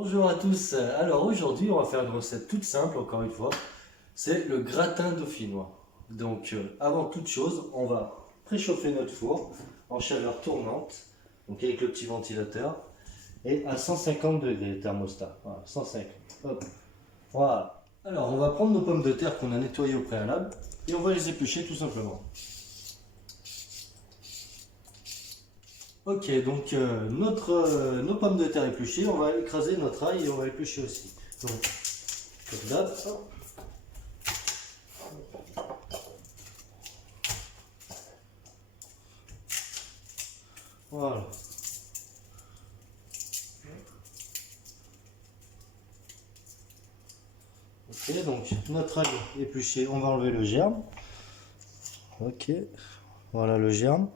Bonjour à tous. Alors aujourd'hui, on va faire une recette toute simple, encore une fois. C'est le gratin dauphinois. Donc avant toute chose, on va préchauffer notre four en chaleur tournante, donc avec le petit ventilateur, et à 150 degrés thermostat. Voilà, 150. Hop. Voilà. Alors on va prendre nos pommes de terre qu'on a nettoyées au préalable et on va les éplucher tout simplement. Ok, donc nos pommes de terre épluchées, on va écraser notre ail et on va éplucher aussi. Donc, comme d'hab, hop. Voilà. Ok, donc notre ail épluché, on va enlever le germe. Ok, voilà le germe.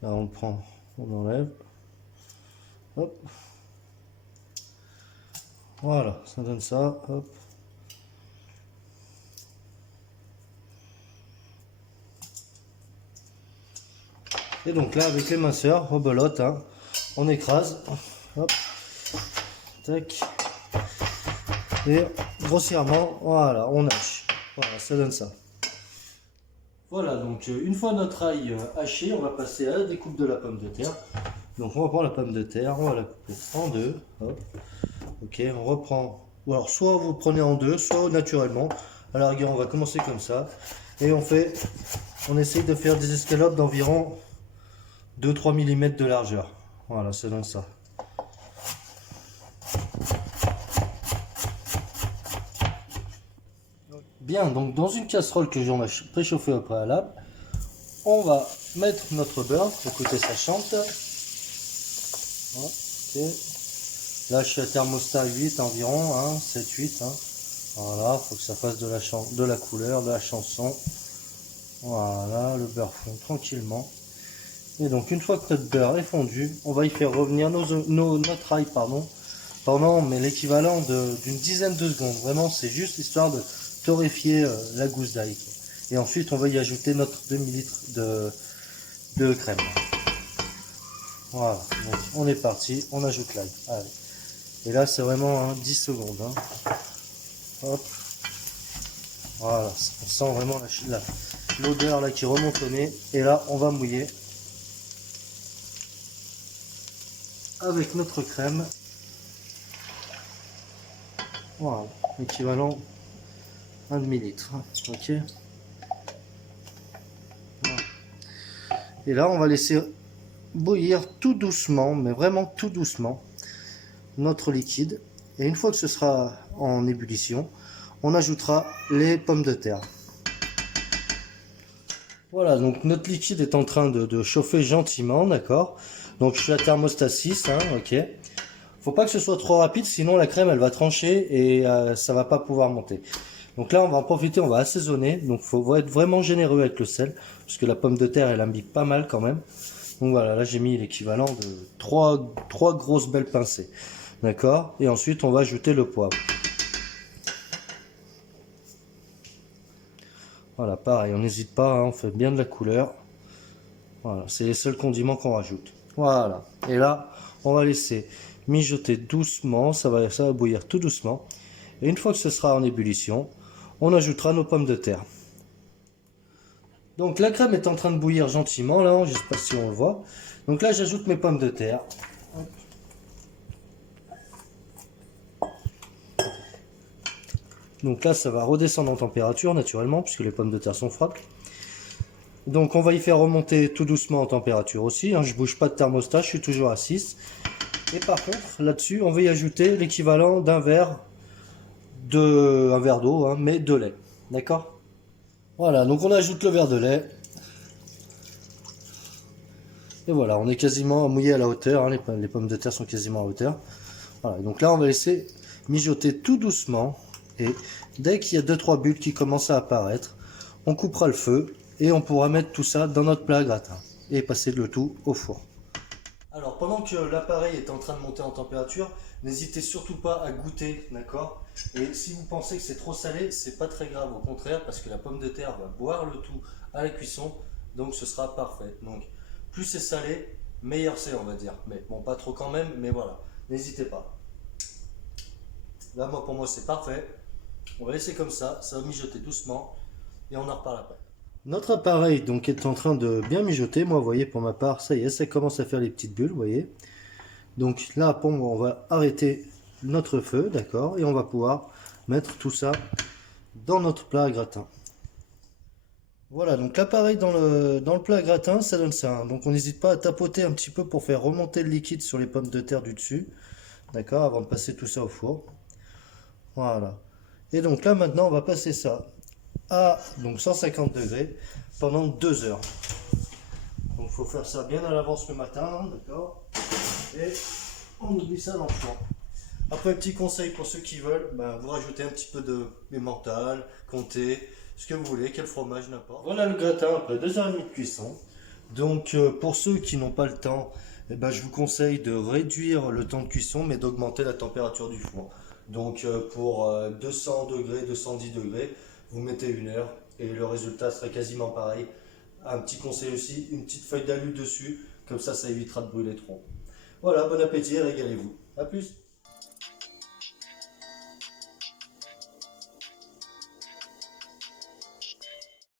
Là on prend, on enlève. Hop. Voilà, ça donne ça. Hop. Et donc là, avec les minceurs, rebelote, hein, on écrase. Hop. Tac. Et grossièrement, voilà, on hache. Voilà, ça donne ça. Voilà, donc une fois notre ail haché, on va passer à la découpe de la pomme de terre. Donc on reprend la pomme de terre, on va la couper en deux. Hop. Ok, on reprend. Ou alors soit vous prenez en deux, soit naturellement. À la rigueur, on va commencer comme ça. Et on essaye de faire des escalopes d'environ 2-3 mm de largeur. Voilà, c'est donc ça. Bien, donc dans une casserole que j'en ai préchauffée au préalable, on va mettre notre beurre. Écoutez, ça chante. Ok. Là, je suis à thermostat 8 environ, hein, 7-8. Hein. Voilà, il faut que ça fasse de la couleur, de la chanson. Voilà, le beurre fond tranquillement. Et donc, une fois que notre beurre est fondu, on va y faire revenir notre ail, pendant mais l'équivalent d'une dizaine de secondes. Vraiment, c'est juste histoire de torréfier la gousse d'ail. Et ensuite, on va y ajouter notre demi-litre de crème. Voilà, donc on est parti, on ajoute l'ail. Allez. Et là, c'est vraiment 10 secondes. Hein. Hop. Voilà, on sent vraiment l'odeur là qui remonte au nez. Et là, on va mouiller avec notre crème. Voilà, équivalent 1 demi-litre. Ok. Voilà. Et là, on va laisser bouillir tout doucement, mais vraiment tout doucement, notre liquide. Et une fois que ce sera en ébullition, on ajoutera les pommes de terre. Voilà, donc notre liquide est en train de chauffer gentiment, d'accord. Donc je suis à thermostat 6, hein, ok. Faut pas que ce soit trop rapide, sinon la crème elle va trancher et ça va pas pouvoir monter. Donc là on va en profiter, on va assaisonner. Donc faut être vraiment généreux avec le sel, parce que la pomme de terre elle imbibe pas mal quand même. Donc voilà, là j'ai mis l'équivalent de 3 grosses belles pincées. D'accord. Et ensuite on va ajouter le poivre. Voilà, pareil, on n'hésite pas, hein, on fait bien de la couleur. Voilà, c'est les seuls condiments qu'on rajoute. Voilà. Et là, on va laisser mijoter doucement, ça va bouillir tout doucement. Et une fois que ce sera en ébullition, on ajoutera nos pommes de terre. Donc la crème est en train de bouillir gentiment, là, je ne sais pas si on le voit. Donc là, j'ajoute mes pommes de terre. Donc là, ça va redescendre en température, naturellement, puisque les pommes de terre sont froides. Donc on va y faire remonter tout doucement en température aussi. Hein, je ne bouge pas de thermostat, je suis toujours à 6. Et par contre, là-dessus, on va y ajouter l'équivalent d'un verre d'eau, hein, mais de lait. D'accord? Voilà, donc on ajoute le verre de lait. Et voilà, on est quasiment mouillé à la hauteur. Hein, les pommes de terre sont quasiment à hauteur. Voilà, donc là, on va laisser mijoter tout doucement. Et dès qu'il y a 2-3 bulles qui commencent à apparaître, on coupera le feu et on pourra mettre tout ça dans notre plat à gratin et passer le tout au four. Alors pendant que l'appareil est en train de monter en température, n'hésitez surtout pas à goûter, d'accord? Et si vous pensez que c'est trop salé, c'est pas très grave, au contraire, parce que la pomme de terre va boire le tout à la cuisson, donc ce sera parfait. Donc plus c'est salé, meilleur c'est, on va dire. Mais bon, pas trop quand même, mais voilà, n'hésitez pas. Là, moi, pour moi, c'est parfait. On va laisser comme ça va mijoter doucement et on en reparle après. Notre appareil donc est en train de bien mijoter. Moi, vous voyez, pour ma part, ça y est, ça commence à faire les petites bulles, vous voyez. Donc là, pour moi, on va arrêter notre feu, d'accord, et on va pouvoir mettre tout ça dans notre plat à gratin. Voilà, donc l'appareil dans le plat à gratin, ça donne ça, hein. Donc on n'hésite pas à tapoter un petit peu pour faire remonter le liquide sur les pommes de terre du dessus, d'accord, avant de passer tout ça au four. Voilà. Et donc là maintenant, on va passer ça à donc 150 degrés pendant 2 heures. Donc il faut faire ça bien à l'avance le matin, d'accord. Et on oublie ça dans le four. Après, petit conseil pour ceux qui veulent, vous rajoutez un petit peu de emmental, comté, ce que vous voulez, quel fromage, n'importe. Voilà le gratin après 2h30 de cuisson. Donc pour ceux qui n'ont pas le temps, je vous conseille de réduire le temps de cuisson mais d'augmenter la température du four. Donc pour 200 degrés, 210 degrés, vous mettez 1 heure et le résultat sera quasiment pareil. Un petit conseil aussi, une petite feuille d'alu dessus, comme ça évitera de brûler trop. Voilà, bon appétit et régalez-vous. A plus.